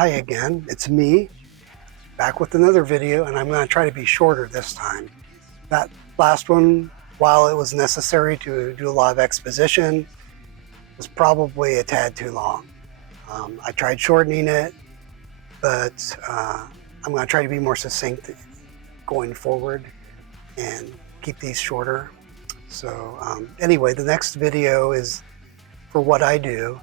Hi again, it's me, back with another video, and I'm going to try to be shorter this time. That last one, while it was necessary to do a lot of exposition, was probably a tad too long. I tried shortening it, but I'm going to try to be more succinct going forward and keep these shorter. So anyway, the next video is for what I do.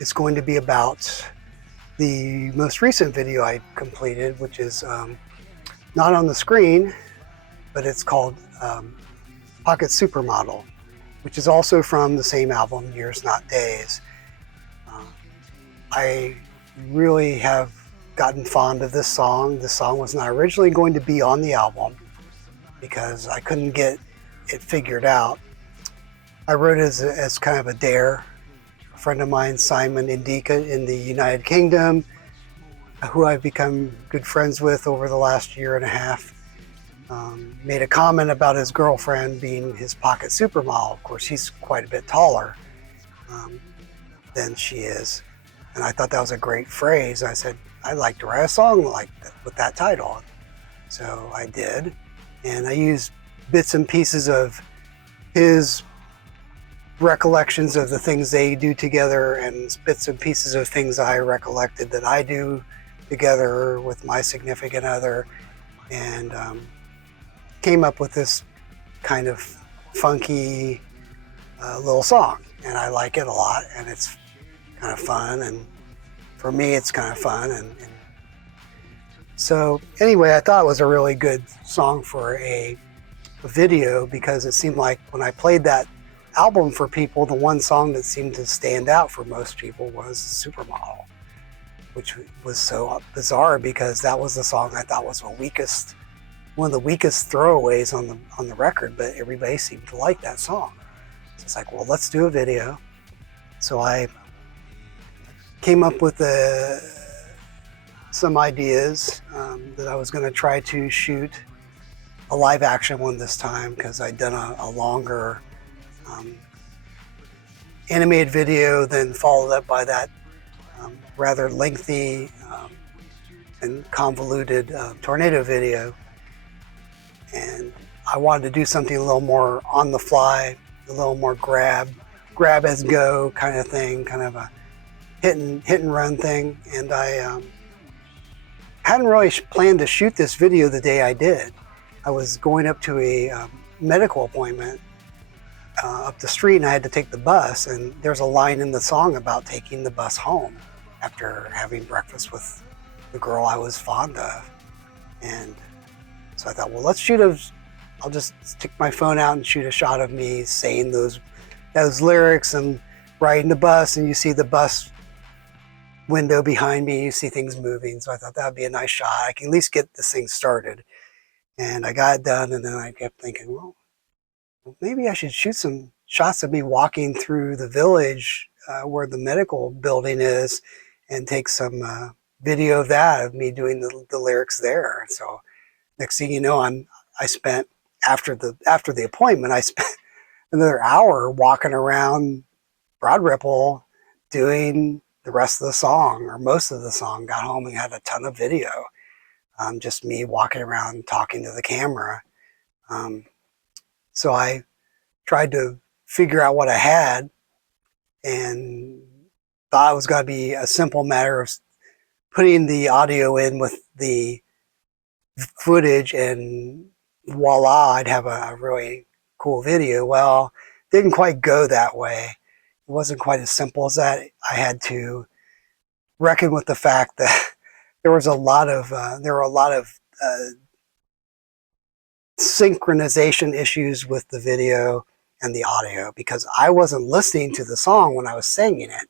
It's going to be about the most recent video I completed, which is not on the screen, but it's called Pocket Supermodel, which is also from the same album, Years Not Days. I really have gotten fond of this song. This song was not originally going to be on the album because I couldn't get it figured out. I wrote it as kind of a dare. A friend of mine, Simon Endeacott in the United Kingdom, who I've become good friends with over the last year and a half, made a comment about his girlfriend being his pocket supermodel. Of course, he's quite a bit taller than she is. And I thought that was a great phrase. I said, I'd like to write a song like that, with that title. So I did. And I used bits and pieces of his recollections of the things they do together and bits and pieces of things I recollected that I do together with my significant other, and came up with this kind of funky little song. And I like it a lot, and it's kind of fun, and for me it's kind of fun. And so anyway, I thought it was a really good song for a video, because it seemed like when I played that album for people, the one song that seemed to stand out for most people was Supermodel, which was so bizarre because that was the song I thought was one of the weakest throwaways on the record, but everybody seemed to like that song. So it's like, well, let's do a video. So I came up with some ideas that I was going to try to shoot a live action one this time, because I'd done a longer animated video, then followed up by that rather lengthy and convoluted tornado video. And I wanted to do something a little more on the fly, a little more grab as go kind of thing, kind of a hit and run thing. And I hadn't really planned to shoot this video the day I did. I was going up to a medical appointment up the street, and I had to take the bus, and there's a line in the song about taking the bus home after having breakfast with the girl I was fond of. And so I thought, well, I'll just stick my phone out and shoot a shot of me saying those lyrics and riding the bus, and you see the bus window behind me, you see things moving. So I thought that'd be a nice shot. I can at least get this thing started. And I got it done, and then I kept thinking, well, maybe I should shoot some shots of me walking through the village where the medical building is, and take some video of that, of me doing the lyrics there. So next thing you know, I spent after the appointment, I spent another hour walking around Broad Ripple doing the rest of the song, or most of the song. Got home and had a ton of video, just me walking around talking to the camera. So I tried to figure out what I had, and thought it was going to be a simple matter of putting the audio in with the footage, and voila, I'd have a really cool video. Well, it didn't quite go that way. It wasn't quite as simple as that. I had to reckon with the fact that there were a lot of synchronization issues with the video and the audio, because I wasn't listening to the song when I was singing it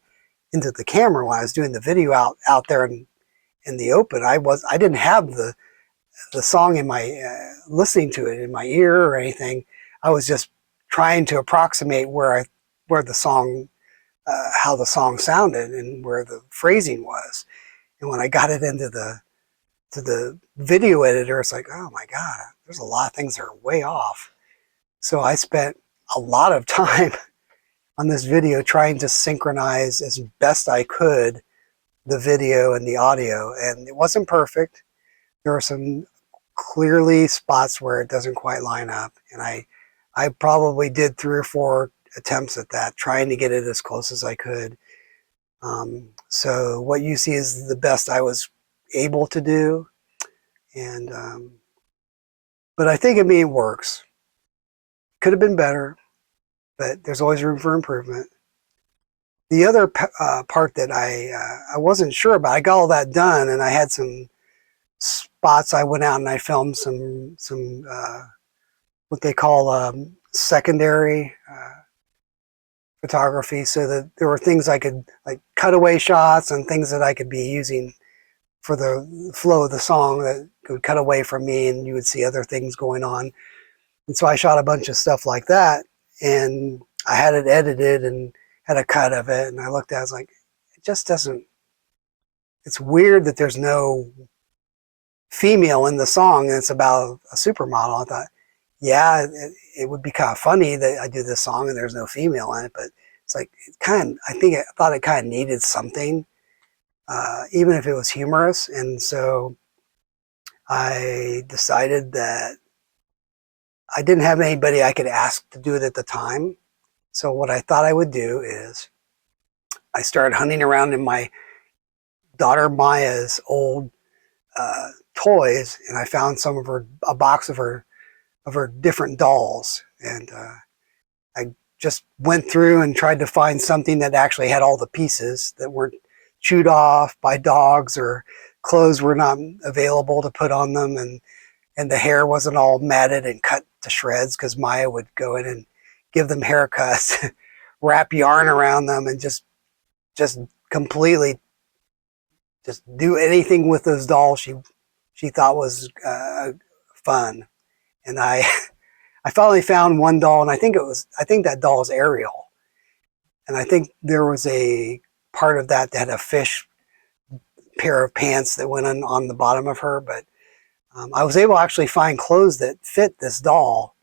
into the camera. When I was doing the video out there in the open, I didn't have the song in my listening to it in my ear or anything. I was just trying to approximate where the song how the song sounded and where the phrasing was. And when I got it into the video editor, it's like, oh my God, there's a lot of things that are way off. So I spent a lot of time on this video trying to synchronize as best I could the video and the audio, and it wasn't perfect. There were some clearly spots where it doesn't quite line up, and I probably did 3 or 4 attempts at that, trying to get it as close as I could. So what you see is the best I was able to do, and but I think it works. Could have been better, but there's always room for improvement. The other part that I wasn't sure about, I got all that done, and I had some spots I went out and I filmed some what they call secondary photography, so that there were things I could, like cutaway shots and things that I could be using for the flow of the song that would cut away from me and you would see other things going on. And so I shot a bunch of stuff like that, and I had it edited and had a cut of it, and I looked at it, I was like, it just doesn't, it's weird that there's no female in the song and it's about a supermodel. I thought, yeah, it would be kind of funny that I do this song and there's no female in it, but it's like, I thought it kind of needed something, even if it was humorous. And so I decided that I didn't have anybody I could ask to do it at the time. So what I thought I would do is I started hunting around in my daughter Maya's old toys, and I found a box of her different dolls, and I just went through and tried to find something that actually had all the pieces that weren't chewed off by dogs, or clothes were not available to put on them, and the hair wasn't all matted and cut to shreds, because Maya would go in and give them haircuts, wrap yarn around them, and just completely just do anything with those dolls she thought was fun. And I finally found one doll, and I think that doll is Ariel, and I think there was a part of that had a fish pair of pants that went on the bottom of her, but I was able to actually find clothes that fit this doll,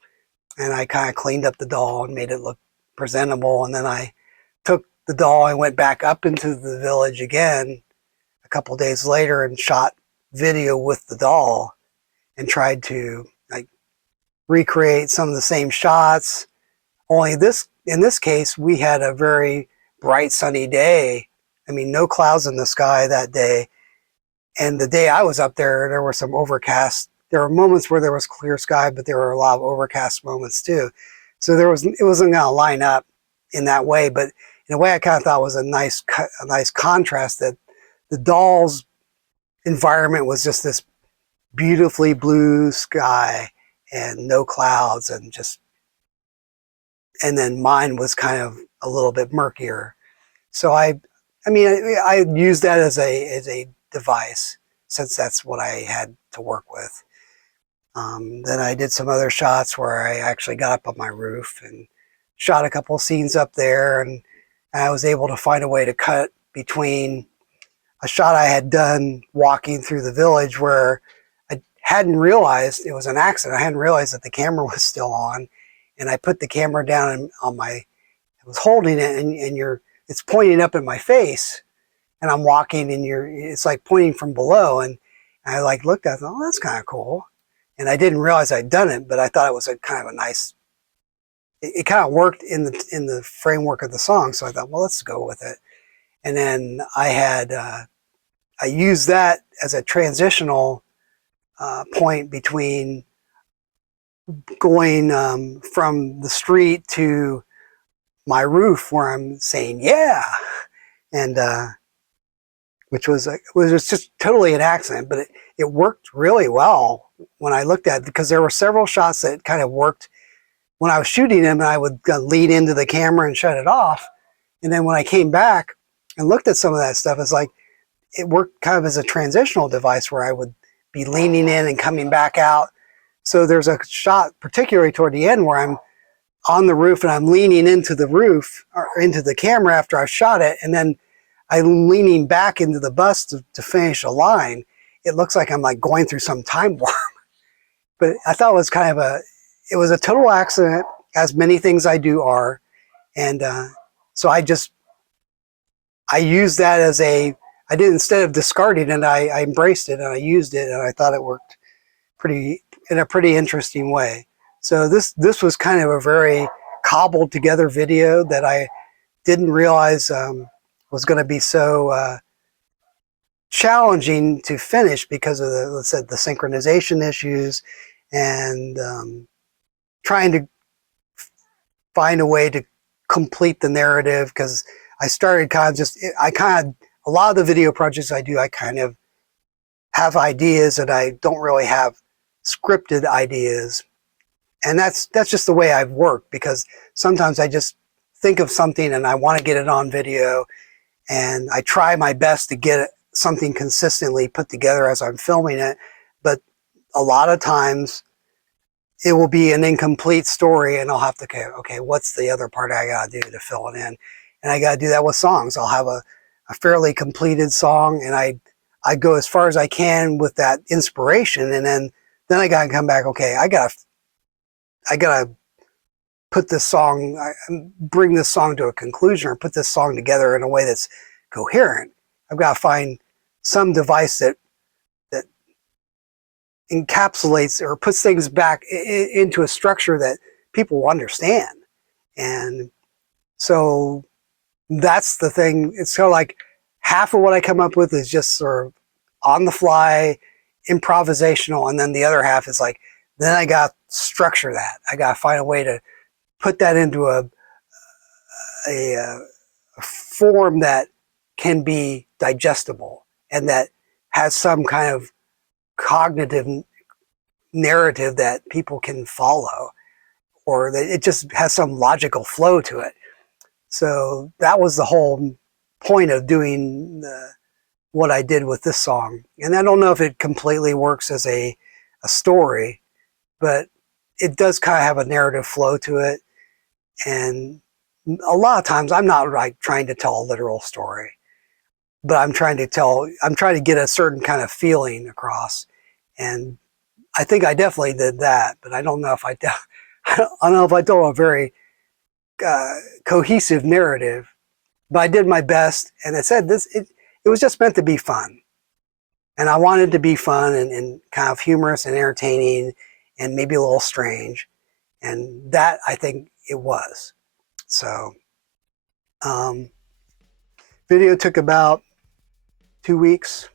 and I kind of cleaned up the doll and made it look presentable. And then I took the doll and went back up into the village again a couple days later and shot video with the doll and tried to like recreate some of the same shots. Only in this case, we had a very bright sunny day. I mean, no clouds in the sky that day. And the day I was up there, there were some overcast. There were moments where there was clear sky, but there were a lot of overcast moments too. So it wasn't going to line up in that way. But in a way, I kind of thought was a nice contrast, that the doll's environment was just this beautifully blue sky and no clouds, and then mine was kind of a little bit murkier. So I used that as a device, since that's what I had to work with. Then I did some other shots where I actually got up on my roof and shot a couple scenes up there, and I was able to find a way to cut between a shot I had done walking through the village where I hadn't realized it was an accident. I hadn't realized that the camera was still on, and I put the camera down I was holding it, and it's pointing up in my face, and I'm walking, and it's like pointing from below, and I like looked at it, oh, that's kind of cool. And I didn't realize I'd done it, but I thought it was a kind of a nice, it kind of worked in the framework of the song. So I thought, well, let's go with it. And then I used that as a transitional point between going from the street to my roof, where I'm saying, yeah. And which was just totally an accident, but it worked really well when I looked at it, because there were several shots that kind of worked when I was shooting them, and I would lean into the camera and shut it off. And then when I came back and looked at some of that stuff, it's like it worked kind of as a transitional device where I would be leaning in and coming back out. So there's a shot, particularly toward the end, where I'm on the roof and I'm leaning into the roof or into the camera after I've shot it, and then I'm leaning back into the bus to finish a line. It looks like I'm like going through some time warp. But I thought it was a total accident, as many things I do are. And so I used that as a I did, instead of discarding it, I embraced it and I used it, and I thought it worked in a pretty interesting way. So this was kind of a very cobbled together video that I didn't realize was going to be so challenging to finish because of the, let's say, the synchronization issues, and trying to find a way to complete the narrative, because I started a lot of the video projects I do, I kind of have ideas and I don't really have scripted ideas. And that's just the way I've worked, because sometimes I just think of something and I want to get it on video, and I try my best to get something consistently put together as I'm filming it. But a lot of times it will be an incomplete story, and I'll have to, okay, what's the other part I got to do to fill it in? And I got to do that with songs. I'll have a fairly completed song, and I go as far as I can with that inspiration, and then I got to come back, okay, I got to put this song, bring this song to a conclusion, or put this song together in a way that's coherent. I've got to find some device that encapsulates or puts things back into a structure that people will understand. And so that's the thing. It's kind of like half of what I come up with is just sort of on the fly, improvisational, and then the other half is like, then I got to structure that. I got to find a way to put that into a form that can be digestible and that has some kind of cognitive narrative that people can follow, or that it just has some logical flow to it. So that was the whole point of doing what I did with this song. And I don't know if it completely works as a story, but it does kind of have a narrative flow to it. And a lot of times I'm not like trying to tell a literal story, but I'm trying to get a certain kind of feeling across. And I think I definitely did that, but I don't know if I don't know if I told a very cohesive narrative, but I did my best. And I said it was just meant to be fun. And I wanted to be fun and kind of humorous and entertaining and maybe a little strange. And that, I think it was. So, video took about 2 weeks.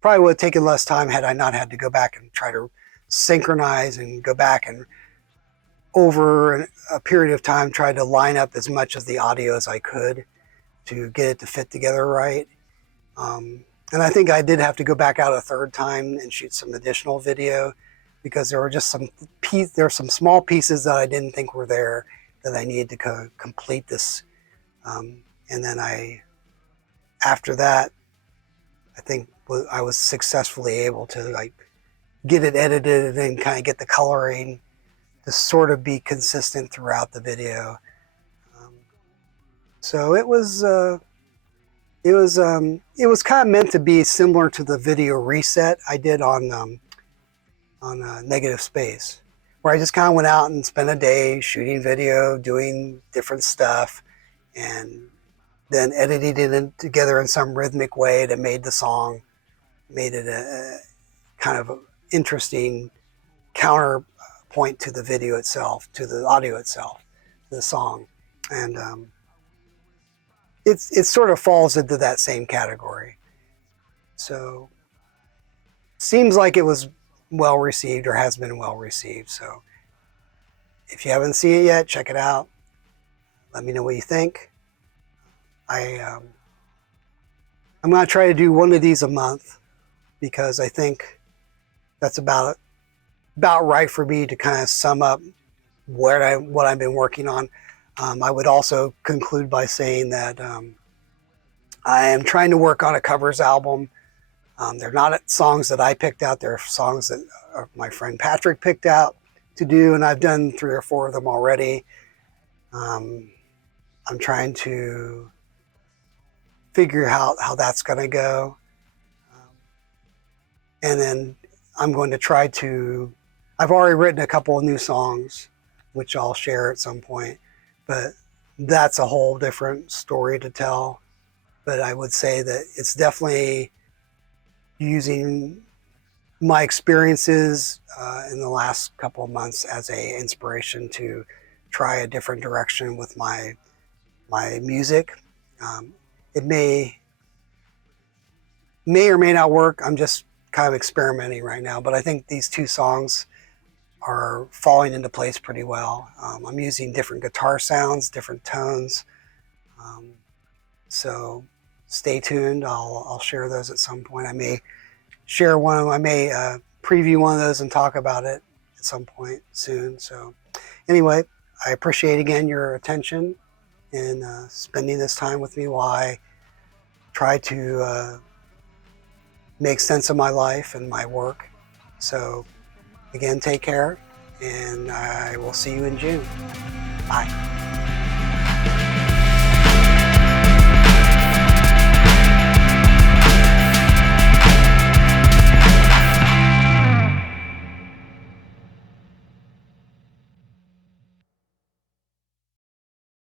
Probably would have taken less time had I not had to go back and try to synchronize and go back and over a period of time try to line up as much of the audio as I could to get it to fit together right. And I think I did have to go back out a third time and shoot some additional video, because there were just some small pieces that I didn't think were there that I needed to complete this. And then after that, I think I was successfully able to like get it edited and kind of get the coloring to sort of be consistent throughout the video. So it was kind of meant to be similar to the video reset I did on Negative Space, where I just kind of went out and spent a day shooting video, doing different stuff, and then edited it together in some rhythmic way that made the song, made it a kind of interesting counterpoint to the video itself, to the audio itself, to the song. And it sort of falls into that same category. So seems like it was well received, or has been well received. So if you haven't seen it yet, check it out. Let me know what you think. I'm going to try to do one of these a month, because I think that's about right for me to kind of sum up what I've been working on. I would also conclude by saying that I am trying to work on a covers album. They're not songs that I picked out. They're songs that my friend Patrick picked out to do, and I've done 3 or 4 of them already. I'm trying to figure out how that's going to go. And then I'm going to try to, I've already written a couple of new songs, which I'll share at some point, but that's a whole different story to tell. but I would say that it's definitely using my experiences in the last couple of months as a inspiration to try a different direction with my music. It may or may not work. I'm just kind of experimenting right now, but I think these two songs are falling into place pretty well. I'm using different guitar sounds, different tones. So stay tuned. I'll share those at some point. I may share one of them. I may preview one of those and talk about it at some point soon. So anyway, I appreciate again your attention and spending this time with me while I try to make sense of my life and my work. So again, take care, and I will see you in June. Bye.